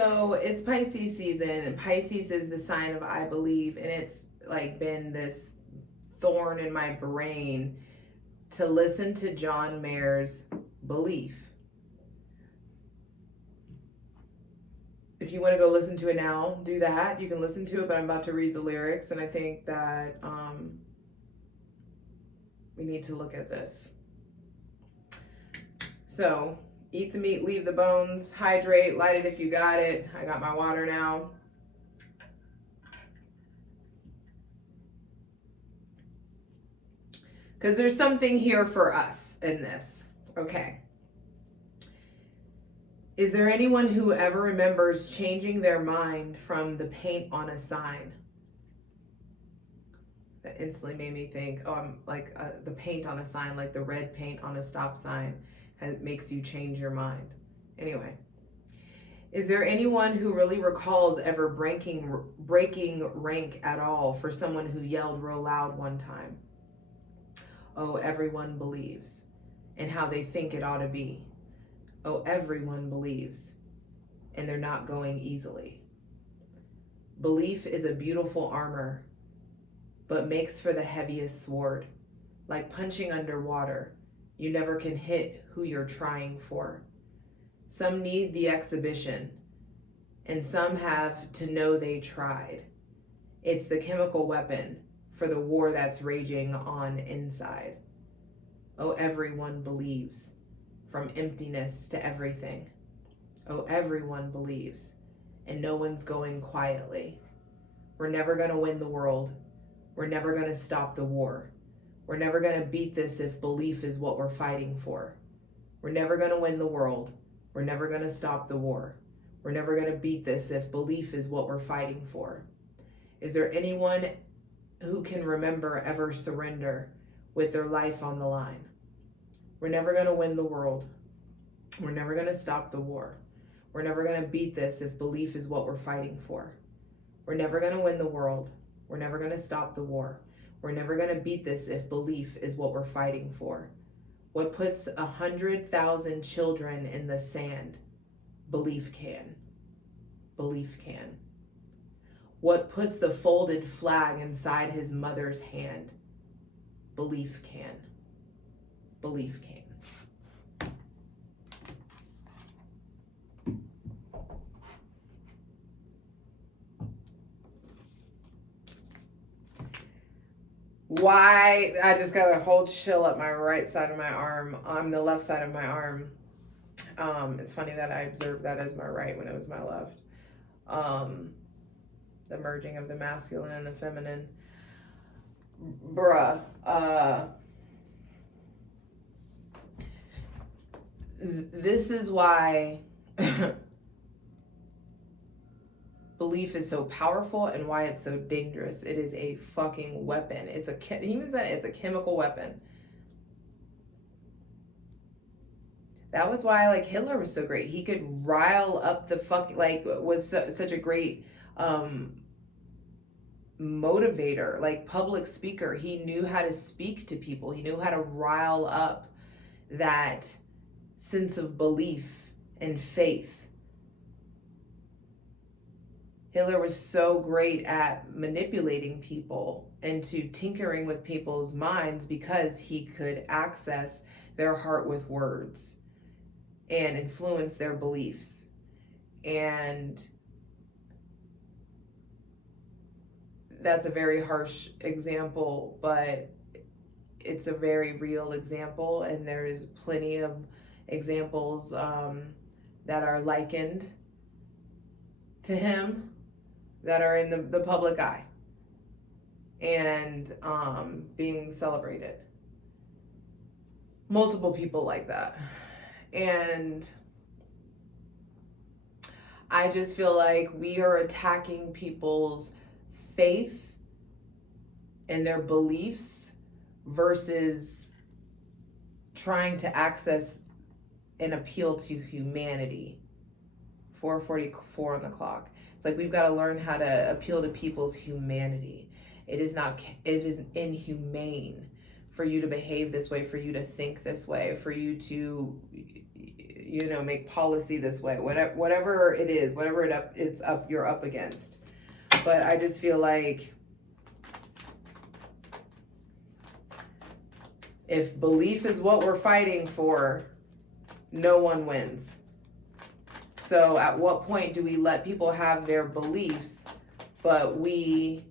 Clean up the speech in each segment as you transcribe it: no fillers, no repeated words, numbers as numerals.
So it's Pisces season, and Pisces is the sign of I believe, and it's like been this thorn in my brain to listen to John Mayer's Belief. If you want to go listen to it now, do that. You can listen to it, but I'm about to read the lyrics, and I think that we need to look at this. So, eat the meat, leave the bones, hydrate, light it if you got it. I got my water now. Because there's something here for us in this. Okay. Is there anyone who ever remembers changing their mind from the paint on a sign? That instantly made me think, oh, I'm like the paint on a sign, like the red paint on a stop sign, makes you change your mind. Anyway, is there anyone who really recalls ever breaking rank at all for someone who yelled real loud one time? Oh, everyone believes, and how they think it ought to be. Oh, everyone believes, and they're not going easily. Belief is a beautiful armor, but makes for the heaviest sword. Like punching underwater, you never can hit who you're trying for. Some need the exhibition, and some have to know they tried. It's the chemical weapon for the war that's raging on inside. Oh, everyone believes, from emptiness to everything. Oh, everyone believes, and no one's going quietly. We're never gonna win the world. We're never gonna stop the war. We're never gonna beat this if belief is what we're fighting for. We're never gonna win the world. We're never gonna stop the war. We're never gonna beat this if belief is what we're fighting for. Is there anyone who can remember ever surrender with their life on the line? We're never gonna win the world. We're never gonna stop the war. We're never gonna beat this if belief is what we're fighting for. We're never gonna win the world. We're never gonna stop the war. We're never gonna beat this if belief is what we're fighting for. What puts 100,000 children in the sand? Belief can. Belief can. What puts the folded flag inside his mother's hand? Belief can. Belief can. Why? I just got a whole chill up my right side of my arm, on the left side of my arm. It's funny that I observed that as my right when it was my left. The merging of the masculine and the feminine. Bruh. This is why belief is so powerful and why it's so dangerous. It is a fucking weapon. It's a chemical weapon. That was why like Hitler was so great. He could rile up the fucking, like, was such a great motivator, like public speaker. He knew how to speak to people. He knew how to rile up that sense of belief and faith. Hitler was so great at manipulating people into tinkering with people's minds because he could access their heart with words and influence their beliefs. And that's a very harsh example, but it's a very real example, and there's plenty of examples that are likened to him that are in the public eye and being celebrated. Multiple people like that. And I just feel like we are attacking people's faith and their beliefs versus trying to access and appeal to humanity. 4:44 on the clock. It's like we've got to learn how to appeal to people's humanity. It is inhumane for you to behave this way, for you to think this way, for you to, you know, make policy this way, whatever it is, whatever you're up against. But I just feel like if belief is what we're fighting for, no one wins. So at what point do we let people have their beliefs, but we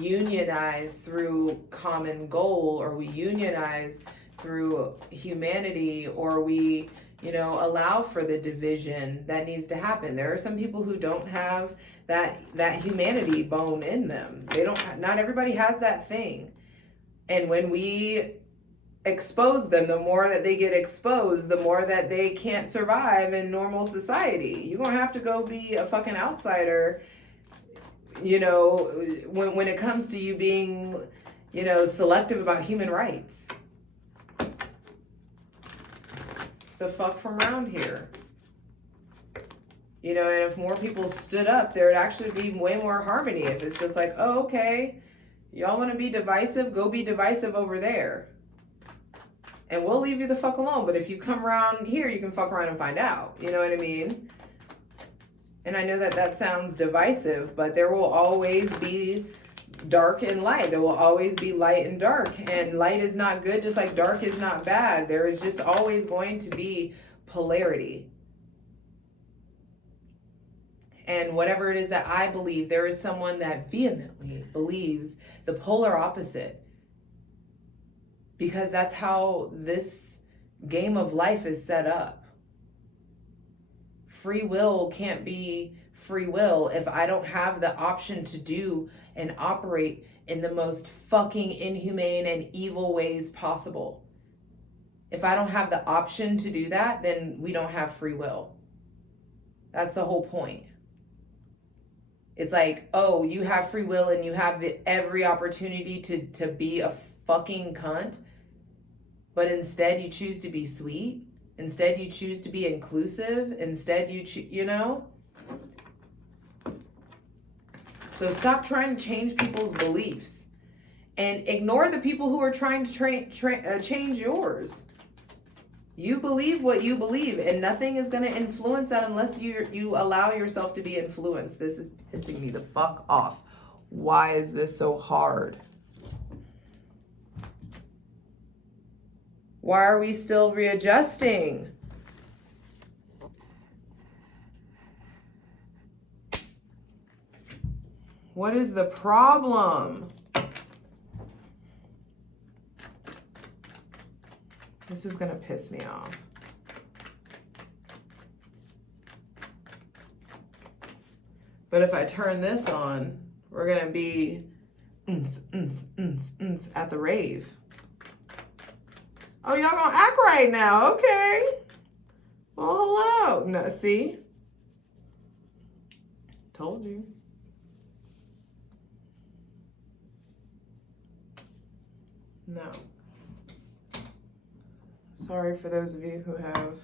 unionize through common goal, or we unionize through humanity, or we, you know, allow for the division that needs to happen? There are some people who don't have that humanity bone in them. Not everybody has that thing. And when we expose them, the more that they get exposed, the more that they can't survive in normal society. You're gonna have to go be a fucking outsider, you know, when it comes to you being, you know, selective about human rights. The fuck from around here. You know, and if more people stood up, there would actually be way more harmony. If it's just like, oh, okay, y'all want to be divisive, go be divisive over there. And we'll leave you the fuck alone. But if you come around here, you can fuck around and find out. You know what I mean? And I know that sounds divisive, but there will always be dark and light. There will always be light and dark. And light is not good, just like dark is not bad. There is just always going to be polarity. And whatever it is that I believe, there is someone that vehemently believes the polar opposite. Because that's how this game of life is set up. Free will can't be free will if I don't have the option to do and operate in the most fucking inhumane and evil ways possible. If I don't have the option to do that, then we don't have free will. That's the whole point. It's like, oh, you have free will and you have every opportunity to be a fucking cunt, but instead you choose to be sweet. Instead you choose to be inclusive. Instead you know? So stop trying to change people's beliefs and ignore the people who are trying to change yours. You believe what you believe, and nothing is going to influence that unless you allow yourself to be influenced. This is pissing me the fuck off. Why is this so hard? Why are we still readjusting? What is the problem? This is going to piss me off. But if I turn this on, we're going to be at the rave. Oh, y'all going to act right now. Okay. Well, hello. No, see? Told you. No. Sorry for those of you who have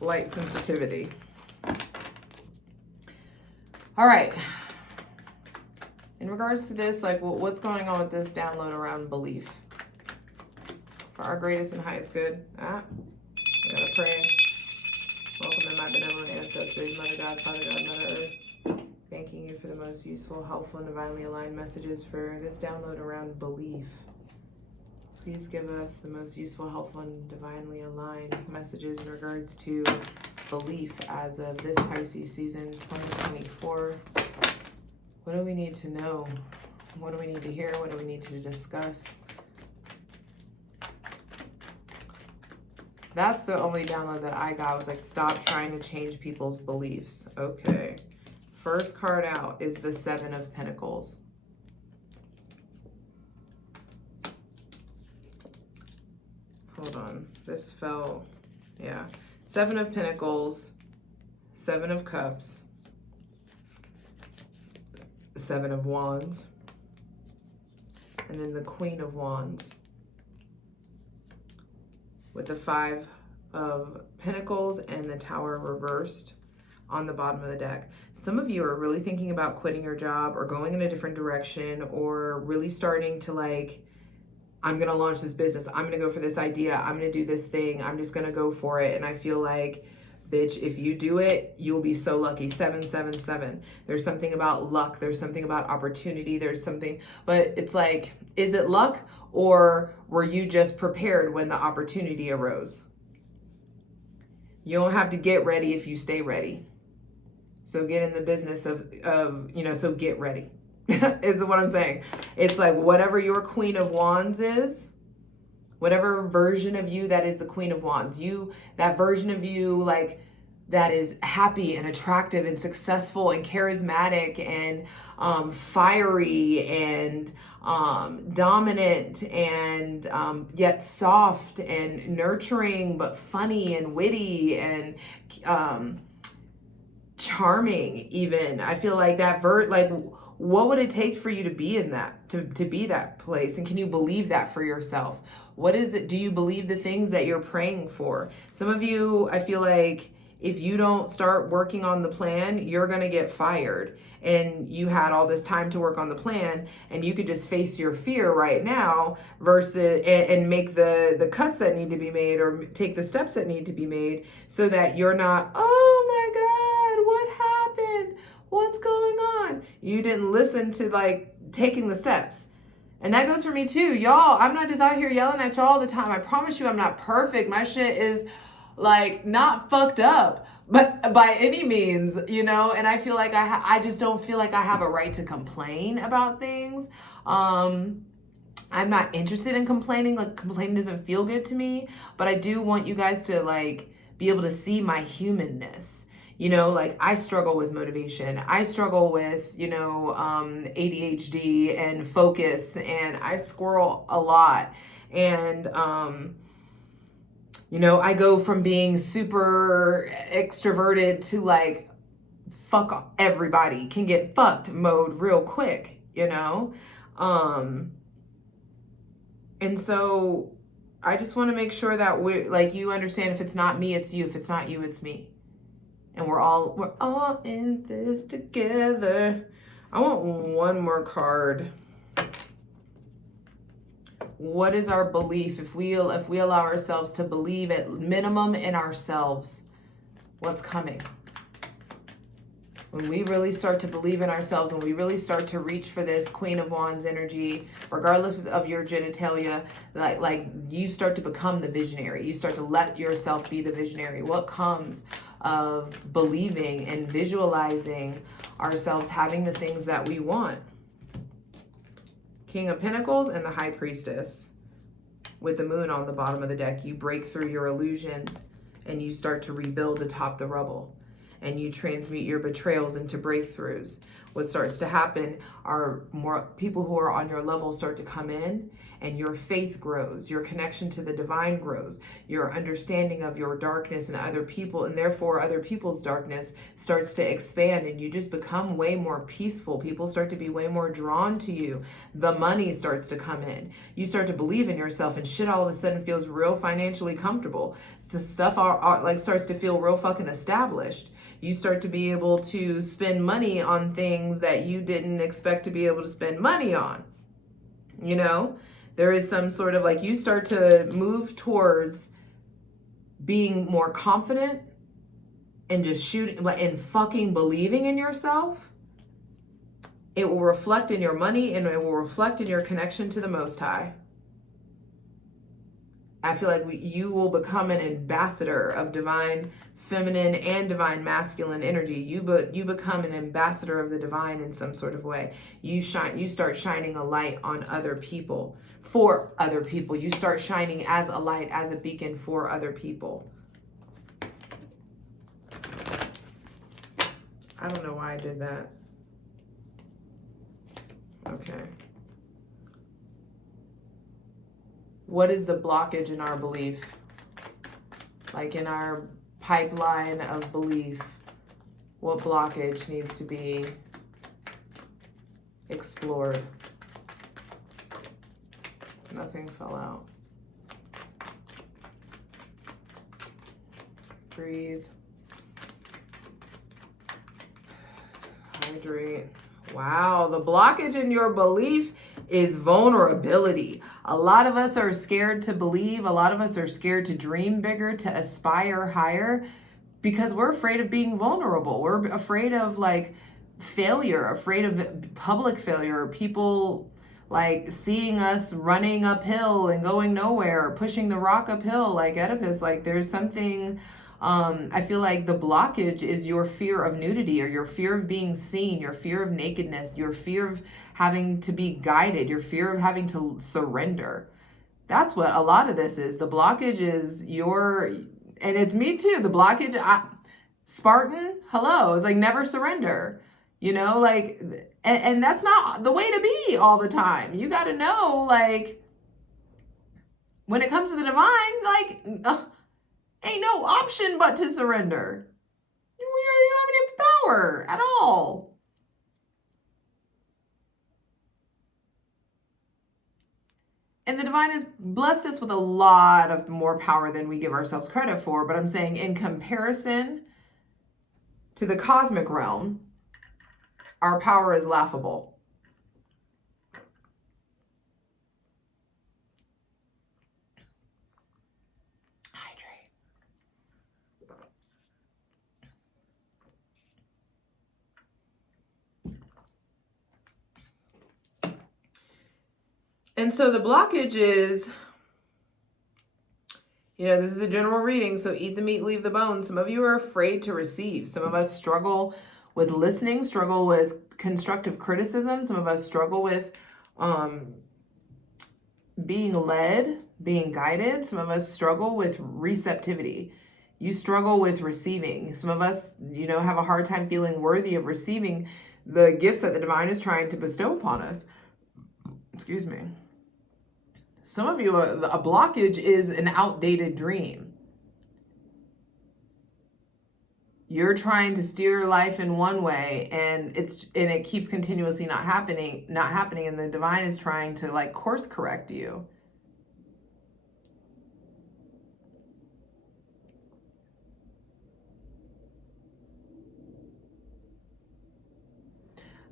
light sensitivity. All right. In regards to this, like, what's going on with this download around belief? For our greatest and highest good. We gotta pray. Welcome in my benevolent ancestors, Mother God, Father God, Mother Earth. Thanking you for the most useful, helpful, and divinely aligned messages for this download around belief. Please give us the most useful, helpful, and divinely aligned messages in regards to belief as of this Pisces season 2024. What do we need to know? What do we need to hear? What do we need to discuss? That's the only download that I got, was like, stop trying to change people's beliefs. Okay. First card out is the Seven of Pentacles. Hold on. This fell. Yeah. Seven of Pentacles. Seven of Cups. Seven of Wands. And then the Queen of Wands. With the Five of Pentacles and the Tower reversed on the bottom of the deck. Some of you are really thinking about quitting your job or going in a different direction, or really starting to, like, I'm going to launch this business. I'm going to go for this idea. I'm going to do this thing. I'm just going to go for it. And I feel like, bitch, if you do it, you'll be so lucky. 777. There's something about luck. There's something about opportunity. There's something, but it's like, is it luck, or were you just prepared when the opportunity arose? You don't have to get ready if you stay ready. So get in the business of so get ready is what I'm saying. It's like whatever your Queen of Wands is, whatever version of you that is the Queen of Wands, that version of you like that is happy and attractive and successful and charismatic and fiery and dominant and yet soft and nurturing but funny and witty and charming even. I feel like that what would it take for you to be in that, to be that place? And can you believe that for yourself? What is it? Do you believe the things that you're praying for? Some of you, I feel like if you don't start working on the plan, you're going to get fired. And you had all this time to work on the plan, and you could just face your fear right now versus and make the cuts that need to be made, or take the steps that need to be made, so that you're not, oh my God, what happened? What's going on? You didn't listen to like taking the steps. And that goes for me too. Y'all, I'm not just out here yelling at y'all all the time. I promise you I'm not perfect. My shit is like not fucked up, but by any means, and I feel like I just don't feel like I have a right to complain about things. I'm not interested in complaining. Like, complaining doesn't feel good to me, but I do want you guys to like be able to see my humanness. Like I struggle with motivation. I struggle with, ADHD and focus, and I squirrel a lot. And, I go from being super extroverted to like, fuck everybody, can get fucked mode real quick, And so I just want to make sure that you understand, if it's not me, it's you. If it's not you, it's me. And we're all in this together. I want one more card. What is our belief? If we allow ourselves to believe at minimum in ourselves, what's coming? When we really start to believe in ourselves, when we really start to reach for this Queen of Wands energy, regardless of your genitalia, like you start to become the visionary. You start to let yourself be the visionary. What comes of believing and visualizing ourselves having the things that we want? King of Pentacles and the High Priestess with the moon on the bottom of the deck. You break through your illusions and you start to rebuild atop the rubble. And you transmute your betrayals into breakthroughs. What starts to happen are more people who are on your level start to come in, and your faith grows, your connection to the divine grows, your understanding of your darkness and other people, and therefore other people's darkness starts to expand, and you just become way more peaceful. People start to be way more drawn to you. The money starts to come in. You start to believe in yourself, and shit all of a sudden feels real financially comfortable. So stuff starts to feel real fucking established. You start to be able to spend money on things that you didn't expect to be able to spend money on. There is some sort of you start to move towards being more confident and just shooting and fucking believing in yourself. It will reflect in your money, and it will reflect in your connection to the Most High. I feel like you will become an ambassador of divine feminine and divine masculine energy. You become an ambassador of the divine in some sort of way. You start shining a light on other people, for other people. You start shining as a light, as a beacon for other people. I don't know why I did that. Okay. What is the blockage in our belief? In our pipeline of belief, what blockage needs to be explored? Nothing fell out. Breathe. Hydrate. Wow, the blockage in your belief is vulnerability. A lot of us are scared to believe. A lot of us are scared to dream bigger, to aspire higher, because we're afraid of being vulnerable. We're afraid of like failure, afraid of public failure, people like seeing us running uphill and going nowhere, pushing the rock uphill like Oedipus. Like there's something, I feel like the blockage is your fear of nudity, or your fear of being seen, your fear of nakedness, your fear of having to be guided, your fear of having to surrender. That's what a lot of this is. The blockage is your, and it's me too, the blockage, Spartan, hello, it's like never surrender. You know, like, and that's not the way to be all the time. You got to know, like, when it comes to the divine, like, ain't no option but to surrender. You don't have any power at all. And the divine has blessed us with a lot of more power than we give ourselves credit for. But I'm saying in comparison to the cosmic realm, our power is laughable. Hydrate. And so the blockage is, you know, this is a general reading, so eat the meat, leave the bones. Some of you are afraid to receive. Some of us struggle with listening, struggle with constructive criticism. Some of us struggle with being led, being guided. Some of us struggle with receptivity. You struggle with receiving. Some of us, you know, have a hard time feeling worthy of receiving the gifts that the divine is trying to bestow upon us. Excuse me. Some of you, a blockage is an outdated dream. You're trying to steer your life in one way, and it keeps continuously not happening, and the divine is trying to like course correct you.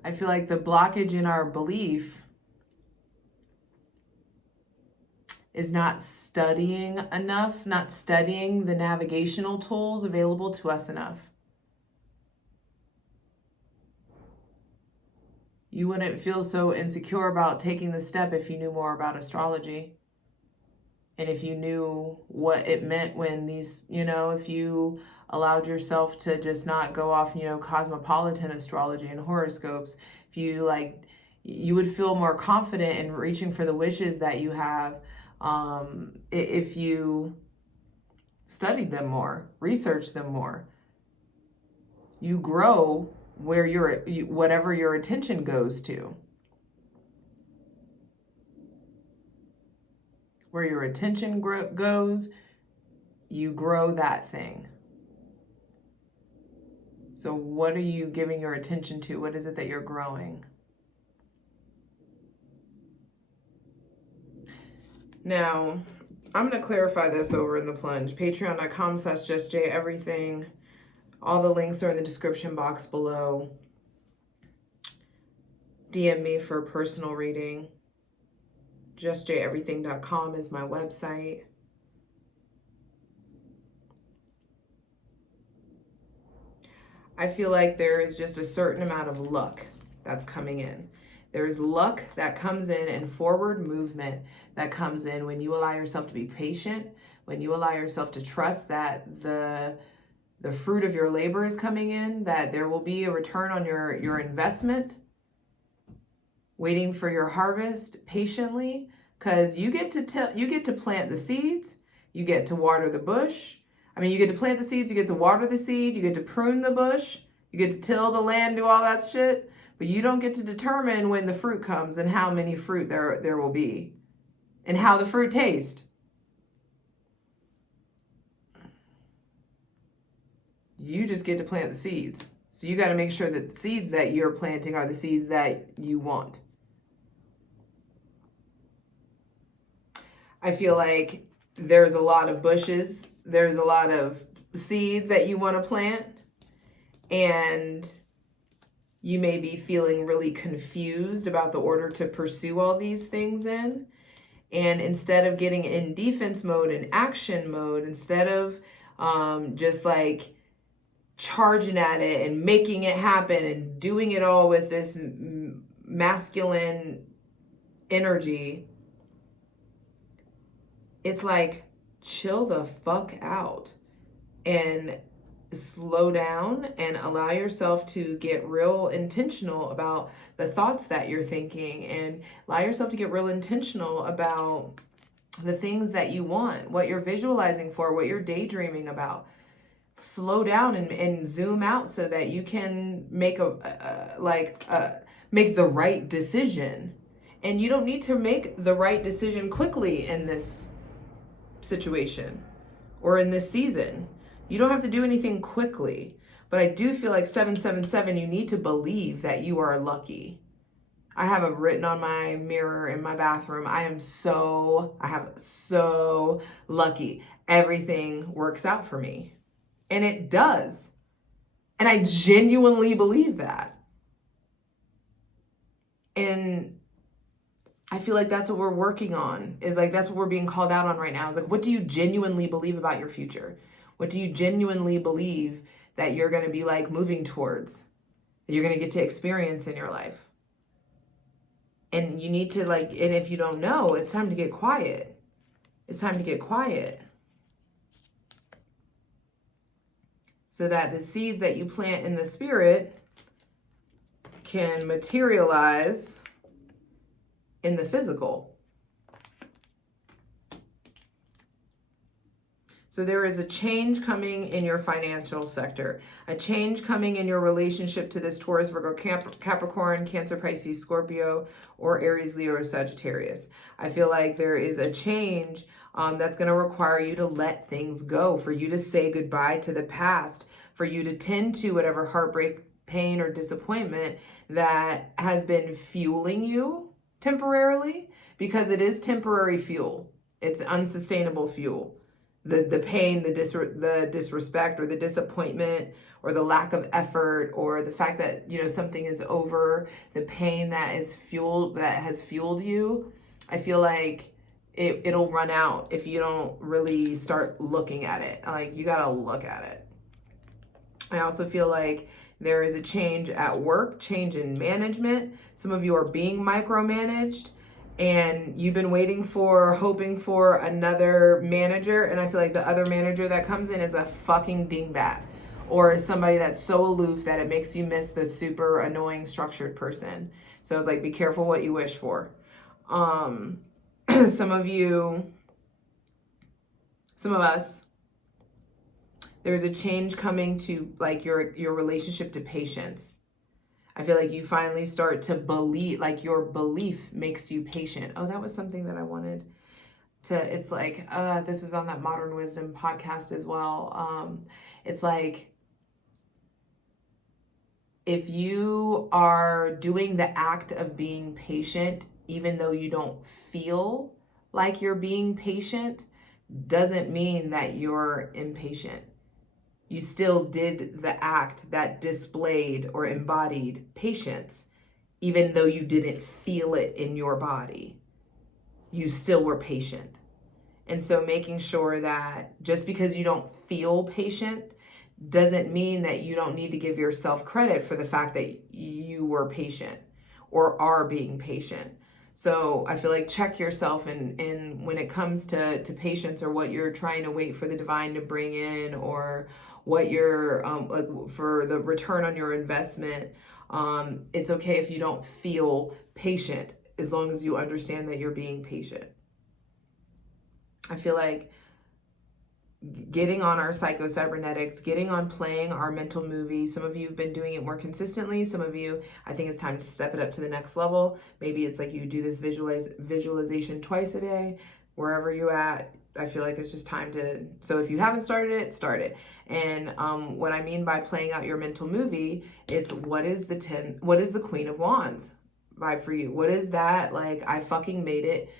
I feel like the blockage in our belief is not studying enough, not studying the navigational tools available to us enough. You wouldn't feel so insecure about taking the step if you knew more about astrology. And if you knew what it meant when these, you know, if you allowed yourself to just not go off, you know, cosmopolitan astrology and horoscopes, if you like, you would feel more confident in reaching for the wishes that you have. If you studied them more, researched them more, you grow where whatever your attention goes to. Where your attention goes, you grow that thing. So what are you giving your attention to? What is it that you're growing? Now, I'm going to clarify this over in the plunge. Patreon.com/JustJEverything. All the links are in the description box below. DM me for a personal reading. JustJEverything.com is my website. I feel like there is just a certain amount of luck that's coming in. There's luck that comes in and forward movement that comes in when you allow yourself to be patient, when you allow yourself to trust that the fruit of your labor is coming in, that there will be a return on your investment, waiting for your harvest patiently, because you get to plant the seeds, you get to water the bush. I mean, you get to plant the seeds, you get to water the seed, you get to prune the bush, you get to till the land, do all that shit. But you don't get to determine when the fruit comes and how many fruit there will be and how the fruit tastes. You just get to plant the seeds. So you got to make sure that the seeds that you're planting are the seeds that you want. I feel like there's a lot of bushes. There's a lot of seeds that you want to plant. And you may be feeling really confused about the order to pursue all these things in. And instead of getting in defense mode and action mode, instead of just like charging at it and making it happen and doing it all with this masculine energy, it's like, chill the fuck out and slow down and allow yourself to get real intentional about the thoughts that you're thinking, and allow yourself to get real intentional about the things that you want, what you're visualizing for, what you're daydreaming about. Slow down and zoom out so that you can make make the right decision. And you don't need to make the right decision quickly in this situation or in this season. You don't have to do anything quickly. But I do feel like 777, you need to believe that you are lucky. I have it written on my mirror in my bathroom. I am so lucky. Everything works out for me. And it does. And I genuinely believe that. And I feel like that's what we're working on, is like, that's what we're being called out on right now. Is like, what do you genuinely believe about your future? What do you genuinely believe that you're going to be like moving towards, that you're going to get to experience in your life? And you need to like, and if you don't know, it's time to get quiet. It's time to get quiet. So that the seeds that you plant in the spirit can materialize in the physical. So there is a change coming in your financial sector, a change coming in your relationship to this Taurus, Virgo, Capricorn, Cancer, Pisces, Scorpio, or Aries, Leo, or Sagittarius. I feel like there is a change that's going to require you to let things go, for you to say goodbye to the past, for you to tend to whatever heartbreak, pain, or disappointment that has been fueling you temporarily, because it is temporary fuel. It's unsustainable fuel. The pain, the disrespect, or the disappointment, or the lack of effort, or the fact that, you know, something is over, the pain that has fueled you, I feel like it'll run out if you don't really start looking at it. Like, you gotta look at it. I also feel like there is a change at work, change in management. Some of you are being micromanaged, and you've been hoping for another manager. And I feel like the other manager that comes in is a fucking dingbat, or is somebody that's so aloof that it makes you miss the super annoying structured person. So it's like, be careful what you wish for. Some of us, there's a change coming to like your relationship to patience. I feel like you finally start to believe, like your belief makes you patient. Oh, that was something that I wanted to, it's like, this was on that Modern Wisdom podcast as well. It's like, if you are doing the act of being patient, even though you don't feel like you're being patient, doesn't mean that you're impatient. You still did the act that displayed or embodied patience, even though you didn't feel it in your body. You still were patient. And so making sure that just because you don't feel patient doesn't mean that you don't need to give yourself credit for the fact that you were patient or are being patient. So I feel like check yourself in when it comes to patience, or what you're trying to wait for the divine to bring in, or what you're like for the return on your investment. It's okay if you don't feel patient, as long as you understand that you're being patient. I feel like getting on our psycho-cybernetics, getting on playing our mental movie. Some of you have been doing it more consistently. Some of you, I think it's time to step it up to the next level. Maybe it's like you do this visualization twice a day, wherever you're at. I feel like it's just time to, so if you haven't started it, start it. And what I mean by playing out your mental movie, it's what is the Queen of Wands vibe for you? What is that? Like, I fucking made it.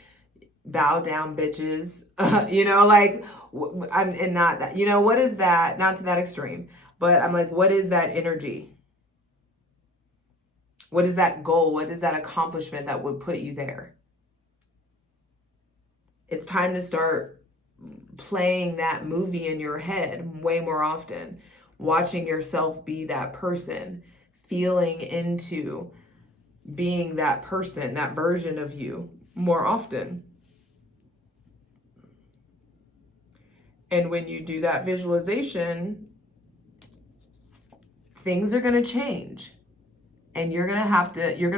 Bow down, bitches. You know, like, and not that, you know, what is that? Not to that extreme, but I'm like, what is that energy? What is that goal? What is that accomplishment that would put you there? It's time to start playing that movie in your head way more often, watching yourself be that person, feeling into being that person, that version of you more often. And when you do that visualization, things are going to change. And you're going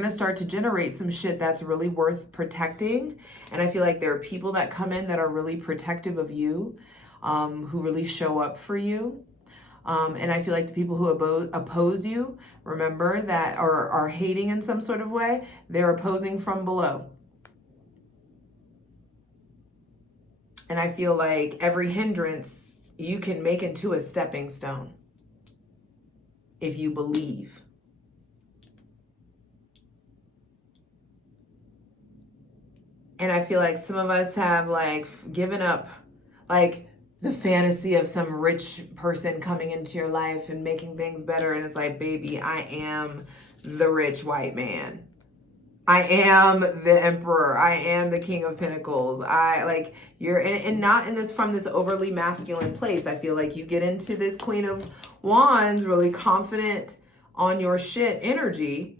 to start to generate some shit that's really worth protecting. And I feel like there are people that come in that are really protective of you, who really show up for you. And I feel like the people who oppose you, remember that are hating in some sort of way, they're opposing from below. And I feel like every hindrance you can make into a stepping stone if you believe. And I feel like some of us have like given up like the fantasy of some rich person coming into your life and making things better. And it's like, baby, I am the rich white man. I am the emperor. I am the king of pentacles. You're and not in this from this overly masculine place. I feel like you get into this queen of wands, really confident on your shit energy.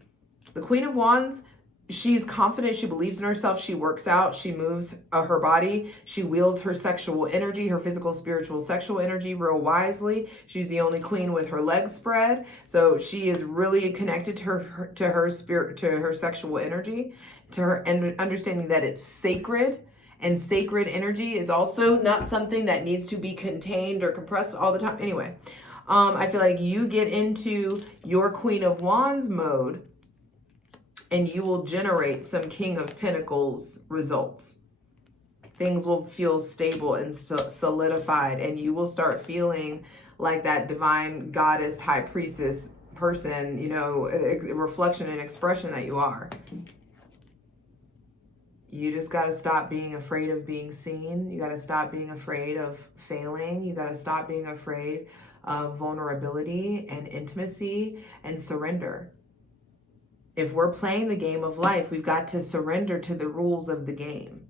The queen of wands, she's confident, she believes in herself, she works out, she moves her body, she wields her sexual energy, her physical, spiritual, sexual energy real wisely. She's the only queen with her legs spread. So she is really connected to her spirit, to her sexual energy, to her, and understanding that it's sacred. And sacred energy is also not something that needs to be contained or compressed all the time. Anyway, I feel like you get into your Queen of Wands mode and you will generate some King of Pentacles results. Things will feel stable and solidified, and you will start feeling like that divine goddess, high priestess person, you know, reflection and expression that you are. You just got to stop being afraid of being seen. You got to stop being afraid of failing. You got to stop being afraid of vulnerability and intimacy and surrender. If we're playing the game of life, we've got to surrender to the rules of the game.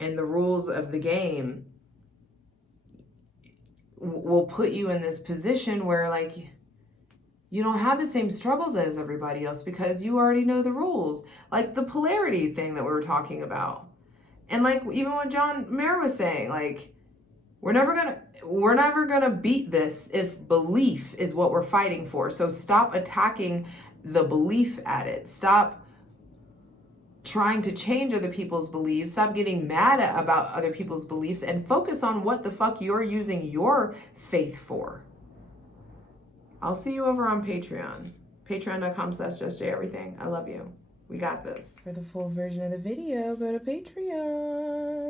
And the rules of the game will put you in this position where, like, you don't have the same struggles as everybody else because you already know the rules. Like the polarity thing that we were talking about. And like even what John Mayer was saying, like, we're never gonna beat this if belief is what we're fighting for. So stop attacking the belief at it. Stop trying to change other people's beliefs. Stop getting mad about other people's beliefs and focus on what the fuck you're using your faith for. I'll see you over on Patreon. Patreon.com/JustJEverything. I love you. We got this. For the full version of the video, go to Patreon.